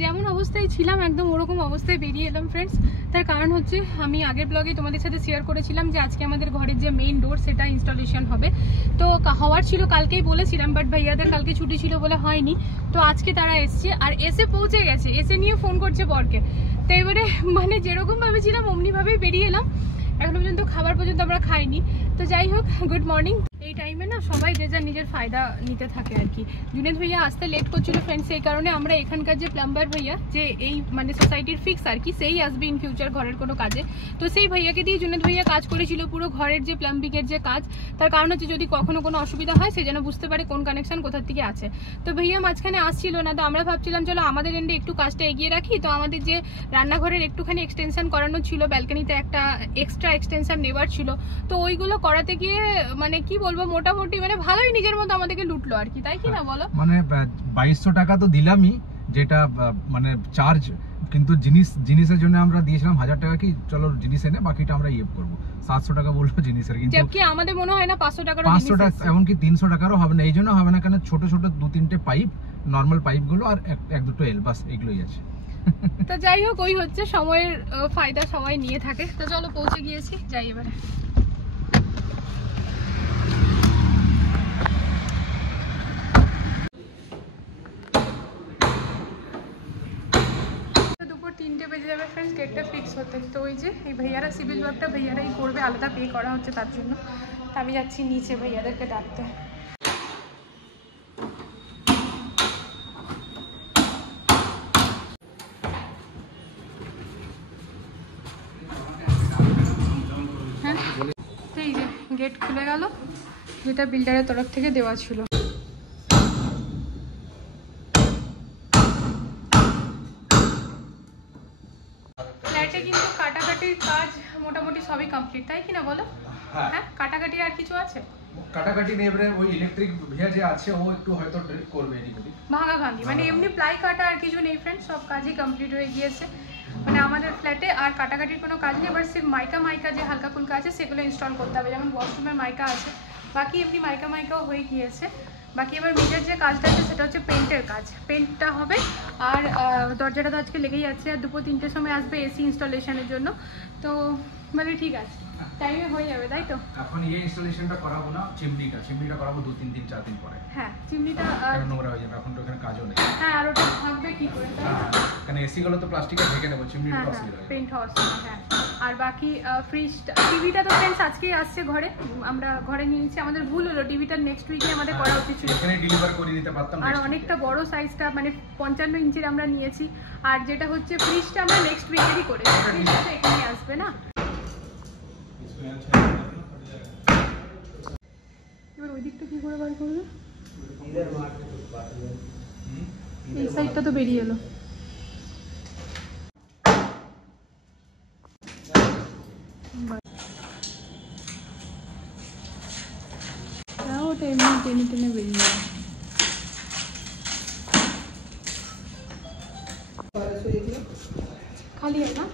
যেমন অবস্থায় ছিলাম একদম ওরকম অবস্থায় বেরিয়ে এলাম ফ্রেন্ডস। তার কারণ হচ্ছে আমি আগের ব্লগে তোমাদের সাথে শেয়ার করেছিলাম যে আজকে আমাদের ঘরের যে মেইন ডোর সেটা ইনস্টলেশন হবে। তো হওয়ার ছিল, কালকেই বলেছিলাম, বাট ভাইয়াদের কালকে ছুটি ছিল বলে হয়নি। তো আজকে তারা এসছে আর এসে পৌঁছে গেছে, এসে নিয়ে ফোন করছে বরকে। তো এবারে মানে যেরকম ভাবেছিলাম অমনিভাবেই বেরিয়ে এলাম। এখনো পর্যন্ত খাবার পর্যন্ত আমরা খাইনি। তো যাই হোক, গুড মর্নিং। এই টাইমে না সবাই যে যার নিজের ফায়দা নিতে থাকে আর কি। জুনেদ ভাইয়া আসতে লেট করছিল ফ্রেন্ডস, এই কারণে আমরা এখানকার যে প্লাম্বার ভাইয়া, যে এই মানে সোসাইটির ফিক্স আর কি, সেই আসবে ইন ফিউচার ঘরের কোনো কাজে। তো সেই ভাইয়াকে দিয়ে জুনেদ ভাইয়া কাজ করেছিল পুরো ঘরের যে প্লাম্বিংয়ের যে কাজ। তার কারণ হচ্ছে যদি কখনো কোনো অসুবিধা হয় সে যেন বুঝতে পারে কোন কানেকশন কোথার থেকে আছে। তো ভাইয়া মাঝখানে আসছিল না, তো আমরা ভাবছিলাম চলো আমাদের এন্ডে একটু কাজটা এগিয়ে রাখি। তো আমাদের যে রান্নাঘরের একটুখানি এক্সটেনশন করানো ছিল, ব্যালকনিতে একটা এক্সট্রা এক্সটেনশন নেবার ছিল, তো ওইগুলো করাতে গিয়ে মানে কি বলবো, মোটামুটি মানে ভালোই নিজের মতো আমাদেরকে লুটলো আর কি, তাই কি না বলো? মানে 2200 টাকা তো দিলামই, যেটা মানে চার্জ, কিন্তু জিনিসের জন্য আমরা দিয়েছিলাম 1000 টাকা, কি চলো জিনিস এনে বাকিটা আমরা ইয়ে করবো। 700 টাকা বললো জিনিসের, কিন্তু কি আমাদের মনে হয় না 500 টাকার, 500 টাকা এমনকি 300 টাকারও হবে না। এই জন্য হবে না কেন, ছোট ছোট 2-3টে পাইপ, নর্মাল পাইপ গুলো আর এক দুটো এল, বাস এগুলোই আছে। তো যাই হোক, ওই হচ্ছে সময়ের ফায়দা সবাই নিয়ে থাকে। তো চলো পৌঁছে গিয়েছি, যাই এবারে। দুপুর 3টে বেজে যাবে ফ্রেন্ডস গেটটা ফিক্স হতে। তো ওই যে এই ভাইয়ারা সিভিল ওয়ার্কটা ভাইয়ারাই করবে, আলাদা পে করা হচ্ছে তার জন্য। তো আমি যাচ্ছি নিচে ভাইয়াদেরকে ডাকতে। হ্যাঁ, এই যে গেট খুলে গেল, যেটা বিল্ডারের তরফ থেকে দেওয়া ছিল। ফ্ল্যাটে কিন্তু কাটাকাটির কাজ মোটামুটি সবই কমপ্লিট, তাই কিনা বলো? হ্যাঁ, কাটাকাটি আর কিছু আছে? কাটাকাটি নেই, এবারে ওই ইলেকট্রিক ভাইয়া যে আছে ও একটু হয়তো ড্রিপ করবে এদিক ওদিক, ভাঙাভাঙি, মানে এমনি প্লাই কাটা আর কিছু নেই ফ্রেন্ড, সব কাজই কমপ্লিট হয়ে গিয়েছে। মানে আমাদের ফ্ল্যাটে আর কাটাকাটির কোনো কাজ নেই। এবার সির্ফ মাইকা যে হালকা ফুলকা আছে সেগুলো ইনস্টল করতে হবে, যেমন ওয়াশরুমের মাইকা আছে, বাকি এমনি মাইকাও হয়ে গিয়েছে। বাকি এবার মেজর যে কাজটা আছে সেটা হচ্ছে পেন্টের কাজ, পেন্টটা হবে। আর দরজাটা তো আজকে লেগেই আছে, আর 2-3টের সময় আসবে এসি ইনস্টলেশনের জন্য। তো মানে ঠিক আছে, টাইমে হয়ে যাবে, তাই তো? এখন এই ইনস্টলেশনটা করাবো না, চিমনিটা করাবো 2-3 দিন 4 দিন পরে। হ্যাঁ, চিমনিটা নোংরা হয়ে যাবে, এখন তো এখানে কাজও নেই। হ্যাঁ, আর ওটা থাকবে কি করে, তাই না? কারণ এসি গুলো তো প্লাস্টিকে ঢেকে নেবো, চিমনিটা অসুবিধা হয়, পেন্ট অসুবিধা। হ্যাঁ, আর বাকি ফ্রিজটা, টিভিটা তো ফ্রেন্ডস আজকেই আসছে ঘরে, আমরা ঘরে নিয়ে নিচ্ছি। আমাদের ভুল হলো, টিভিটা নেক্সট উইকে আমাদের করা উচিত ছিল, এখানে ডেলিভার করে দিতে পারতাম। আর অনেকটা বড় সাইজটা, মানে 55 ইঞ্চির আমরা নিয়েছি। আর যেটা হচ্ছে ফ্রিজটা আমরা নেক্সট উইকেরই করে, ফ্রিজটা এখানে আসবে না। এবার ওই দিকটা কি করে বার করবে? এই সাইডটা তো বেরিয়ে এলো। ওটা এমনি টেনে বেরিয়ে যাবে। खाली है ना?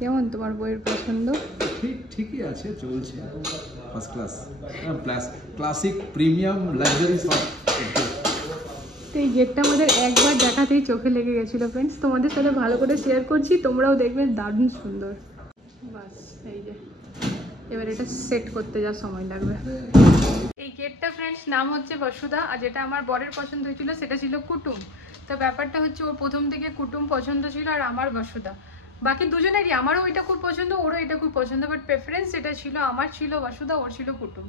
কেমন তোমার বইয়ের পছন্দ? ঠিকই আছে, চলছে, first class, classic premium luxury সব। এই গেটটা আমাদের একবার দেখাতেই চোখে লেগে গেছিল ফ্রেন্ডস, তোমাদের সাথে ভালো করে শেয়ার করছি, তোমরাও দেখবে দারুণ সুন্দর। বাস এই যে এবার এটা সেট করতে যা সময় লাগবে। এই গেটটা ফ্রেন্ডস নাম হচ্ছে বসুধা, আর যেটা আমার বরের পছন্দ হয়েছিল সেটা ছিল কুটুম। তো ব্যাপারটা হচ্ছে ওর প্রথম থেকে কুটুম পছন্দ ছিল আর আমার বসুধা, বাকি দুজনেরই, আমারও ওইটা খুব পছন্দ, ওরও এটা খুব পছন্দ, বাট প্রেফারেন্স যেটা ছিল আমার ছিল বসুধা, ওর ছিল কুটুম।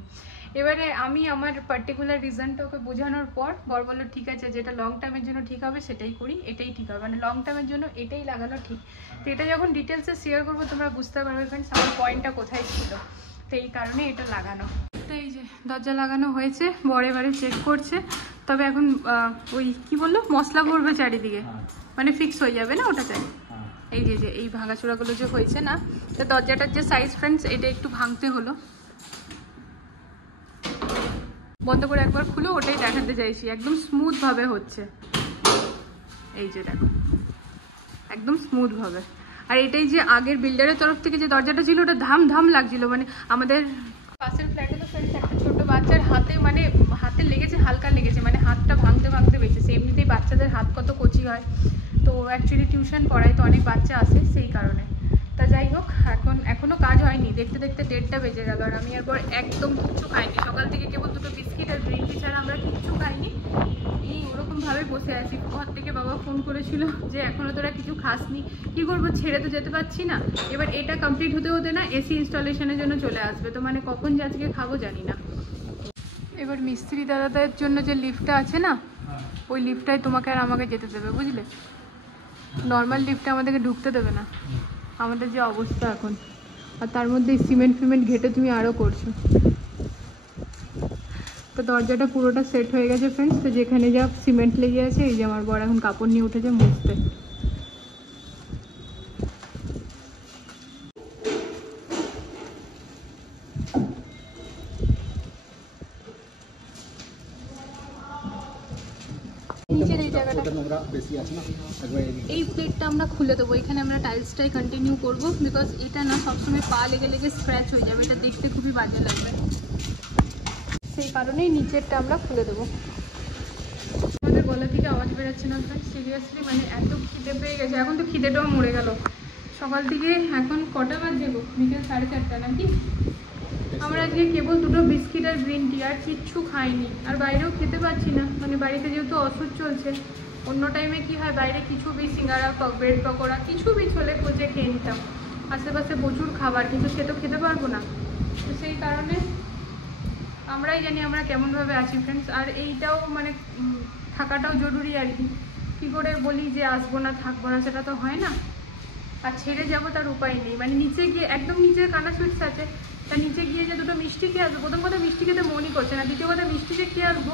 এবারে আমি আমার পার্টিকুলার রিজনটা ওকে বোঝানোর পর বর বললো ঠিক আছে, যেটা লং টার্মের জন্য ঠিক হবে সেটাই করি, এটাই ঠিক হবে, মানে লং টার্মের জন্য এটাই লাগানো ঠিক। তো এটা যখন ডিটেলসে শেয়ার করবো তোমরা বুঝতে পারবে ফ্রেন্ডস আমার পয়েন্টটা কোথায় ছিল, তো এই কারণে এটা লাগানো। তো এই যে দরজা লাগানো হয়েছে, বর এবারে চেক করছে। তবে এখন ওই কি বললো, মশলা ভরবে চারিদিকে, মানে ফিক্স হয়ে যাবে না ওটাতে। এই যে এই ভাঙাচোরাগুলো যে হয়েছে না, তো দরজাটার যে সাইজ ফ্রেন্ডস, এটা একটু ভাঙতে হলো। বন্ধ করে একবার খুলে ওটাই দেখাতে চাইছি, একদম স্মুথ ভাবে হচ্ছে। এই যে দেখো, একদম স্মুথ ভাবে। আর এটাই যে আগের বিল্ডারের তরফ থেকে যে দরজাটা ছিল, ওটা ধাম ধাম লাগছিল। মানে আমাদের পাশের ফ্ল্যাটে তো ফ্রেন্ডস একটা ছোট বাচ্চার হাতে, মানে হাতে লেগেছে, হালকা লেগেছে, মানে হাতটা ভাঙতে ভাঙতে বেঁচেছে। এমনিতেই বাচ্চাদের হাত কত কচি হয়, তো অ্যাকচুয়ালি টিউশন পড়ায় তো অনেক বাচ্চা আসে, সেই কারণে। তা যাই হোক, এখনও কাজ হয়নি, দেখতে দেখতে 1:30 বেজে গেল। আর আমি এরপর একদম কিচ্ছু খাইনি, সকাল থেকে কেবল 2টো বিস্কিট আর গ্রিন টি ছাড়া আমরা কিচ্ছু খাইনি। এই ওরকমভাবে বসে আছি। ঘর থেকে বাবা ফোন করেছিল যে এখনও তোরা কিছু খাসনি। কী করবো, ছেড়ে তো যেতে পারছি না। এবার এটা কমপ্লিট হতে হতে না এসি ইনস্টলেশনের জন্য চলে আসবে, তো মানে কখন যে আজকে খাবো জানি না। এবার মিস্ত্রি দাদাদের জন্য যে লিফটটা আছে না, ওই লিফটটাই তোমাকে আর আমাকে যেতে দেবে, বুঝলে। নর্মাল লিফটে আমাদেরকে ঢুকতে দেবে না। আমাদের যে অবস্থা এখন, আর তার মধ্যে সিমেন্ট ঘেটে তুমি আরও করছো। তো দরজাটা পুরোটা সেট হয়ে গেছে ফ্রেন্ডস। তো যেখানে যা সিমেন্ট লেগে আছে, এই যে আমার বর এখন কাপড় নিয়ে উঠেছে মুছতে। নিচের এই জায়গাটা, এই প্লেটটা আমরা খুলে দেবো। এখানে আমরা টাইলসটাই কন্টিনিউ করবো, বিকজ এটা না সবসময় পা লেগে লেগে স্ক্র্যাচ হয়ে যাবে, এটা দেখতে খুবই বাজে লাগবে। সেই কারণেই নিচেরটা আমরা খুলে দেবো। আমাদের গলা থেকে আওয়াজ বেরোচ্ছে না ফ্রেন্ড, সিরিয়াসলি মানে এত খিদে পেয়ে গেছে। এখন তো খিদেটাও মরে গেল। সকাল থেকে এখন কটা বাজে গো, বিকেল 4:30 নাকি। আমরা আজকে কেবল 2টো বিস্কিট আর গ্রিন টি, আর কিচ্ছু খাইনি। আর বাইরেও খেতে পাচ্ছি না, মানে বাড়িতে যেহেতু ওষুধ চলছে। অন্য টাইমে কি হয়, বাইরে কিছু বি সিঙ্গারা, ব্রেড পকোড়া কিছু বি ছোলে খুঁজে খেয়ে নিতাম। আশেপাশে প্রচুর খাবার, কিন্তু সে তো খেতে পারবো না। তো সেই কারণে আমরাই জানি আমরা কেমনভাবে আছি ফ্রেন্ডস। আর এইটাও মানে থাকাটাও জরুরি আর কি। কী করে বলি যে আসবো না, থাকবো না, সেটা তো হয় না। আর ছেড়ে যাবো তার উপায় নেই। মানে নিচে গিয়ে, একদম নিচে কানা সুইটস আছে, তা নিচে গিয়ে যে 2টো মিষ্টি খেয়ে আসবো, প্রথম কথা মিষ্টি খেতে মনই করছে না, দ্বিতীয় কথা মিষ্টি যে খেয়ে আসবো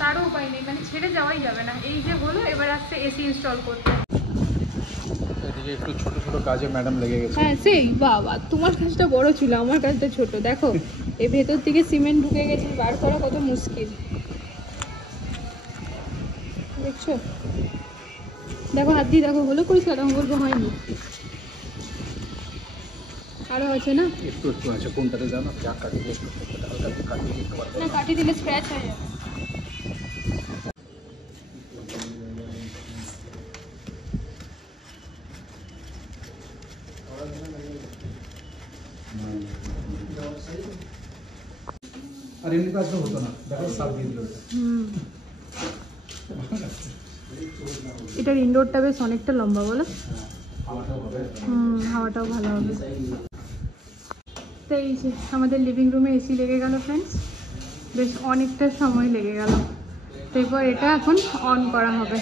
তারও উপায় নেই। মানে ছেড়ে যাওয়াই যাবে না। এই যে হলো, এবার আসছে এসি ইনস্টল করতে। একটু ছোট ছোট কাজে ম্যাডাম লেগে গেছে। হ্যাঁ সেই বাবা, তোমার কাজটা বড় ছিল, আমার কাজটা ছোট। দেখো এই ভেতর থেকে সিমেন্ট ঢুকে গেছে, বার করা কত মুশকিল, দেখছো। দেখো হাত দিয়ে দেখো, হলো পরিষ্কার, তখন বলবো হয়নি। আরো আছে না, একটু একটু আছে। কোনটাতে জানো, যা কাটিয়ে একটু হালকা কাটিয়ে দিতে পারবে না কাটি দিলে স্ক্র্যাচ হয়ে যাবে। আর এমনি কাজ তো হতো না, দেখো সাপ দিয়ে দিল। এটার ইনডোরটা বেশ অনেকটা লম্বা, বলো। হাওয়াটাও ভালো হবে। তো এই যে আমাদের লিভিং রুমে এসি লেগে গেল ফ্রেন্ডস, বেশ অনেকটা সময় লেগে গেল। তো এরপর এটা এখন অন করা হবে।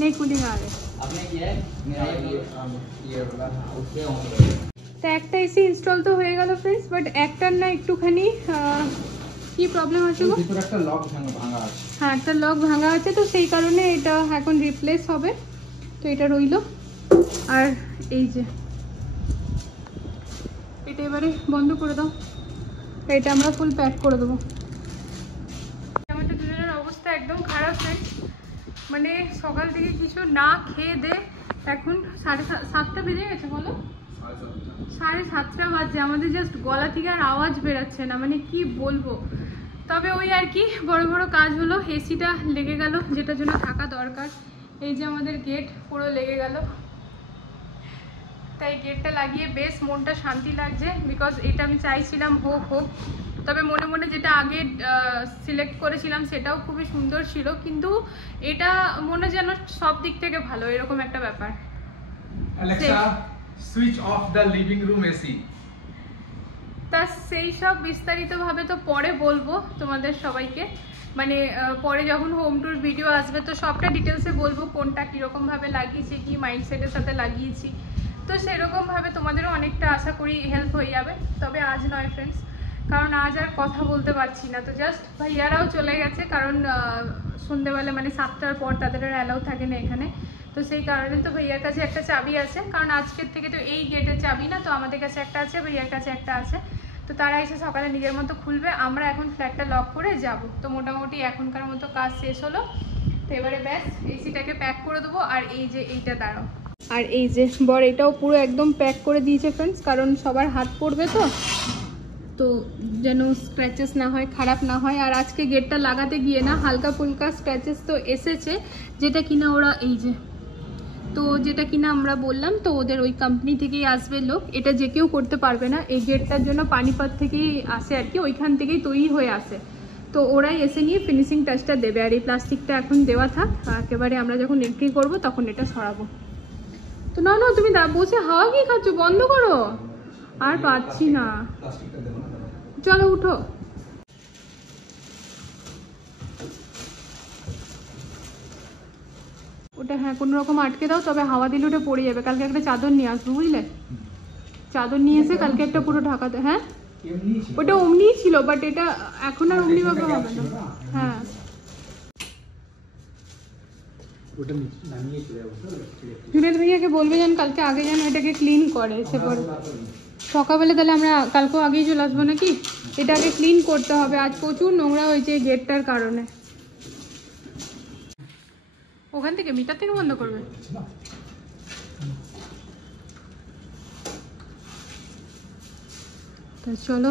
नहीं कूलिंग आ रहा है। তো একটা এসি ইনস্টল তো হয়ে গেল ফ্রেন্ডস, বাট একটার না একটুখানি কি প্রবলেম আছে গো, ভিতরে একটা লক ভাঙা আছে। হ্যাঁ একটা লক ভাঙা আছে, তো সেই কারণে এটা এখন রিপ্লেস হবে। তো এটা রইলো। আর এই যে এটা এবারে বন্ধ করে দাও, এটা আমরা ফুল প্যাক করে দেবো। আমাদের দুজনের অবস্থা একদম খারাপ ফ্রেন্ডস, মানে সকাল থেকে কিছু না খেয়ে দে এখন 7:30 বেজে গেছে, বলো 7:30 বাজে। আমাদের জাস্ট গলা থেকে আর আওয়াজ বেরাচ্ছে না, মানে কি বলবো। তবে ওই আর কি, বড় বড় কাজ হলো। এসিটা লেগে গেল, যেটার জন্য থাকা দরকার। এই যে আমাদের গেট পুরো লেগে গেল, তাই গেটটা লাগিয়ে বেশ মনটা শান্তি লাগছে, বিকজ এটা আমি চাইছিলাম হোক হোক। তবে মনে মনে যেটা আগে সিলেক্ট করেছিলাম সেটাও খুবই সুন্দর ছিল, কিন্তু এটা মনে যেন সব দিক থেকে ভালো, এরকম একটা ব্যাপার। Alexa switch off the living room AC. তা সেই সব বিস্তারিতভাবে তো পরে বলবো তোমাদের সবাইকে। মানে পরে যখন হোম ট্যুর ভিডিও আসবে তো সবটা ডিটেলসে বলবো, কোনটা কীরকমভাবে লাগিয়েছি, কি মাইন্ডসেটের সাথে লাগিয়েছি। তো সেরকমভাবে তোমাদেরও অনেকটা আশা করি হেল্প হয়ে যাবে। তবে আজ নয় ফ্রেন্ডস, কারণ আজ আর কথা বলতে পারছি না। তো জাস্ট ভাইয়ারাও চলে গেছে, কারণ সন্ধ্যেবেলা মানে 7টার পর তাদের আর অ্যালাউ থাকে না এখানে। তো সেই কারণে তো ভাইয়ার কাছে একটা চাবি আছে, কারণ আজকের থেকে তো এই গেটের চাবি না, তো আমাদের কাছে একটা আছে, ভাইয়ার কাছে একটা আছে। তো তারা এসে সকালে নিজের মতো খুলবে, আমরা এখন ফ্ল্যাটটা লক করে যাব। তো মোটামুটি এখনকার মতো কাজ শেষ হলো। তো এবারে ব্যাস এসিটাকে প্যাক করে দেবো। আর এই যে এইটা দাঁড়াও, আর এই যে বর এটাও পুরো একদম প্যাক করে দিয়েছে ফ্রেন্ডস, কারণ সবার হাত পড়বে তো যেন স্ক্র্যাচেস না হয়, খারাপ না হয়। আর আজকে গেটটা লাগাতে গিয়ে না হালকা ফুলকা স্ক্র্যাচেস তো এসেছে, যেটা কিনা ওরা এই যে, তো যেটা কিনা আমরা বললাম, তো ওদের ওই কোম্পানি থেকেই আসবে লোক, এটা যে কেউ করতে পারবে না। এই গেটটার জন্য পানিপথ থেকেই আসে আর কি, ওইখান থেকেই তৈরি হয়ে আসে। তো ওরাই এসে নিয়ে ফিনিশিং টাচটা দেবে। আর এই প্লাস্টিকটা এখন দেওয়া থাক, একেবারে আমরা যখন এন্ট্রি করব তখন এটা সরাবো। তো না তুমি বসে হাওয়া কি খাচ্ছ, বন্ধ করো, আর পাচ্ছি না। চলো উঠো। ওটা হ্যাঁ কোনো রকম আটকে দাও, তবে হাওয়া দিলে ওটা পড়ে যাবে। কালকে একটা চাদর নিয়ে আসবো, বুঝলে? চাদর নিয়ে এসে কালকে একটা পুরো ঢাকাতে। হ্যাঁ ওটা অমনিই ছিল, বাট এটা এখন আর অমনি ভাবে হবে না। হ্যাঁ জুনেদ ভাইয়াকে বলবে যেন কালকে আগে যেন এটাকে ক্লিন করে এসে পরে সকালবেলা। তাহলে আমরা কালকেও আগেই চলে আসবো নাকি? এটা আগে ক্লিন করতে হবে, আজ প্রচুর নোংরা হয়েছে এই গেটটার কারণে। ওখান থেকে মিটার থেকে বন্ধ করবে। তো চলো,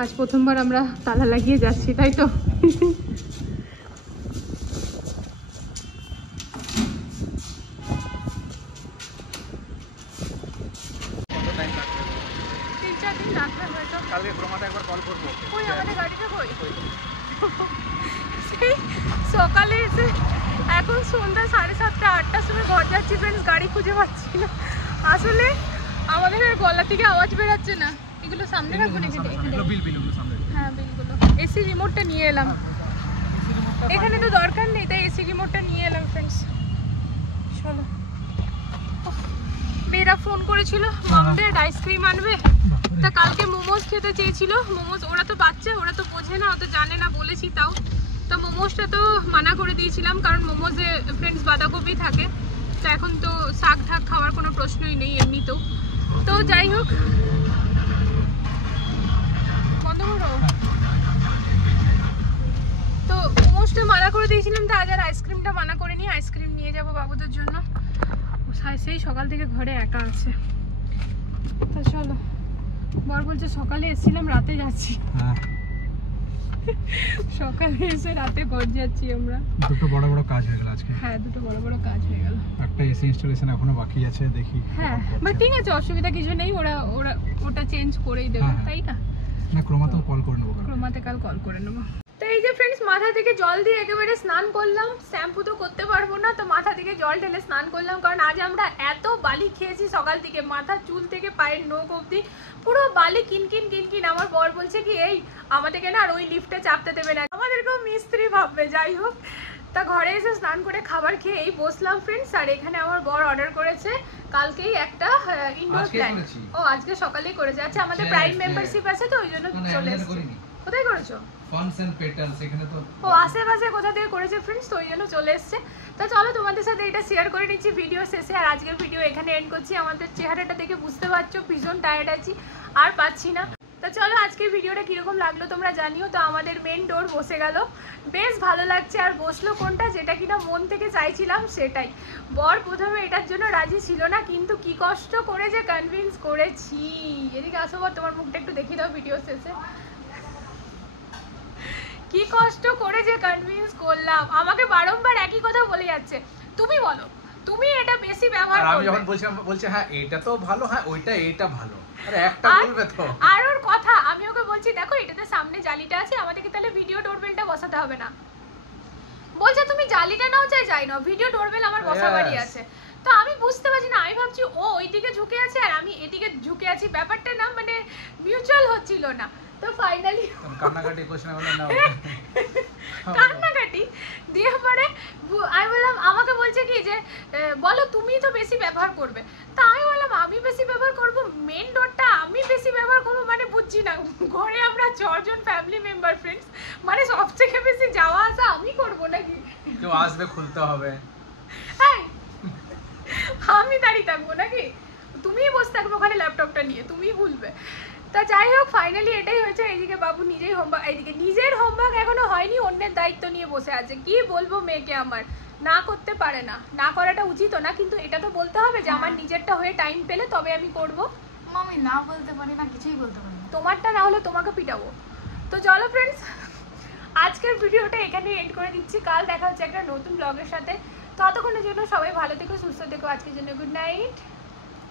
আজ প্রথমবার আমরা তালা লাগিয়ে যাচ্ছি, তাই তো? সকালে এসে এখন সন্ধ্যা 7:30 8টার সময় ঘর যাচ্ছি ফ্রেন্ডস, গাড়ি খুঁজে পাচ্ছি না। আসলে আমাদের গলা থেকে আওয়াজ বেরাচ্ছে না। এগুলো সামনে রাখবো নাকি? হ্যাঁ বিলগুলো। এসি রিমোটটা নিয়ে এলাম, এখানে তো দরকার নেই, তাই এসি রিমোটটা নিয়ে এলাম ফ্রেন্ডস। চলো, বেরা ফোন করেছিল মামদের আইসক্রিম আনবে, তা কালকে মোমোজ খেতে চেয়েছিল। মোমোজ ওরা তো বাচ্চা, ওরা তো বোঝে না, ওরা তো জানে না, বলেছি তাও। তো মোমোজটা তো মানা করে দিয়েছিলাম, কারণ মোমোজে ফ্রেন্ডস বাঁধাকপি থাকে। তো এখন তো শাক ঢাক খাওয়ার কোনো প্রশ্নই নেই এমনিতেও। তো যাই হোক, বন্ধ করো। তো মোমোজটা মানা করে দিয়েছিলাম, তো আজ আর আইসক্রিমটা মানা করে নিয়ে আইসক্রিম নিয়ে যাবো বাবুদের জন্য। সেই সকাল থেকে ঘরে একা আছে। তো চলো, বর বলছে সকালে এসেছিলাম রাতে যাচ্ছি। সকালে এসে রাতে ঘর যাচ্ছি আমরা। দুটো বড় বড় কাজ হয়ে গেল আজকে। হ্যাঁ দুটো বড় বড় কাজ হয়ে গেল। একটা এসি ইনস্টলেশন এখনো বাকি আছে, দেখি। হ্যাঁ বাট ঠিক আছে, অসুবিধা কিছু নেই, ওটা চেঞ্জ করেই দেবে, তাই না? না ক্রোমাতেও কল করে নেবো, ক্রোমাতে কাল কল করে নেবো। তো এই যে ফ্রেন্ডস, মাথা থেকে জল দিয়ে একেবারে স্নান করলাম। শ্যাম্পু তো করতে পারবো না, তো মাথা থেকে জল ঢেলে স্নান করলাম, কারণ আজ আমরা এত বালি খেয়েছি সকাল থেকে, মাথা চুল থেকে পায়ের নখ অবধি পুরো বালি কিনকিন কিনকিন। আমার বর বলছে কি এই আমাদেরকে না আর ওই লিফটে চাপতে দেবে না, আমাদেরকেও মিস্ত্রি ভাববে। যাই হোক, তা ঘরে এসে স্নান করে খাবার খেয়ে এই বসলাম ফ্রেন্ডস। আর এখানে আমার বর অর্ডার করেছে কালকেই একটা ইনডোর প্ল্যান্ট। ও আজকে সকালেই করেছে। আচ্ছা আমাদের প্রাইম মেম্বারশিপ আছে তো ওই জন্য চলে এসেছে। কোথায় করেছো? ফানস এন্ড পেটালস, এখানে তো ও আশেপাশে কোথা থেকে করেছে ফ্রেন্ডস, তো ওই জন্য চলে এসেছে। তো চলো তোমাদের সাথে এটা শেয়ার করে নিচ্ছি ভিডিও শেষে। আর আজকের ভিডিও এখানে এন্ড করছি। আমাদের চেহারাটা দেখে বুঝতে পারছো ভীষণ টায়ার্ড আছি, আর পাচ্ছি না। তো চলো আজকের ভিডিওটা কিরকম লাগলো তোমরা জানিও। তো আমাদের মেন ডোর বসে গেল, বেশ ভালো লাগছে। আর বসলো কোনটা, যেটা কিনা মন থেকে চাইছিলাম সেটাই। বর প্রথমে এটার জন্য রাজি ছিল না, কিন্তু কি কষ্ট করে যে কনভিন্স করেছি। এদিকে আসো বর, তোমার মুখটা একটু দেখিয়ে দাও ভিডিও শেষে। কি কষ্ট করে যে কনভিন্স করলাম, আমাকে বারংবার একই কথা বলে যাচ্ছে, তুমি বলো তুমি এটা বেশি ব্যবহার করবে। আমি যখন বলছিলাম বলছে হ্যাঁ এটা তো ভালো, হ্যাঁ ওইটা এটা ভালো। আরে একটা বলবে তো। আর ওর কথা, আমি ওকে বলছি দেখো এটাতে সামনে জালিটা আছে, আমাদেরকে তাহলে ভিডিও ডোরবেলটা বসাতে হবে না। বলছে তুমি জালিটা নাও চাই যাই নাও, ভিডিও ডোরবেল আমার বসাবারই আছে। তো আমি বুঝতে পারছি না, আমি ভাবছি ও ওইদিকে ঝুঁকে আছে আর আমি এদিকে ঝুঁকে আছি, ব্যাপারটা না মানে মিউচুয়াল হচ্ছিল না। তো ফাইনালি কান্নাকাটি কোশ্চেন হলো না কান্নাকাটি দিয়ে পরে আমি বললাম, আমাকে বলছে কি যে বলো তুমি তো বেশি ব্যবহার করবে। তা আমি বললাম আমি বেশি ব্যবহার করব, মেন ডোরটা আমি বেশি ব্যবহার করবো, মানে বুঝছি না। ঘরে আমরা 6 জন ফ্যামিলি মেম্বার ফ্রেন্ডস, মানে সবথেকে বেশি যাওয়া আসা আমি করবো নাকি? কেউ আসবে খুলতে হবে, হ্যাঁ আমি দাঁড়িয়ে থাকবো নাকি? তুমিই বসে থাকবে ওখানে ল্যাপটপটা নিয়ে, তুমিই খুলবে। তা যাই হোক ফাইনালি এটাই হয়েছে। এইদিকে বাবু নিজেই হোমওয়ার্ক, এইদিকে নিজের হোমওয়ার্ক এখনো হয়নি, অন্যের দায়িত্ব নিয়ে বসে আছে। কি বলবো মেয়েকে, আমার না করতে পারে না, না করাটা উচিত না, কিন্তু এটা তো বলতে হবে যে আমার নিজেরটা হয়ে টাইম পেলে তবে আমি করব। আমি না বলতে পারি না, কিছুই বলতে পারি না। তোমারটা না হলে তোমাকে পিটাবো। তো চলো ফ্রেন্ডস, আজকের ভিডিওটা এখানে এন্ড করে দিচ্ছি। কাল দেখা হচ্ছে একটা নতুন ব্লগের সাথে। ততক্ষণের জন্য সবাই ভালো থেকো, সুস্থ থেকো। আজকের জন্য গুড নাইট,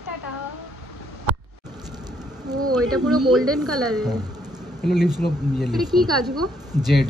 টাটা। ও এটা পুরো গোল্ডেন কালারের। হলো লিপস গুলো এটা কি কাজ গো? জেড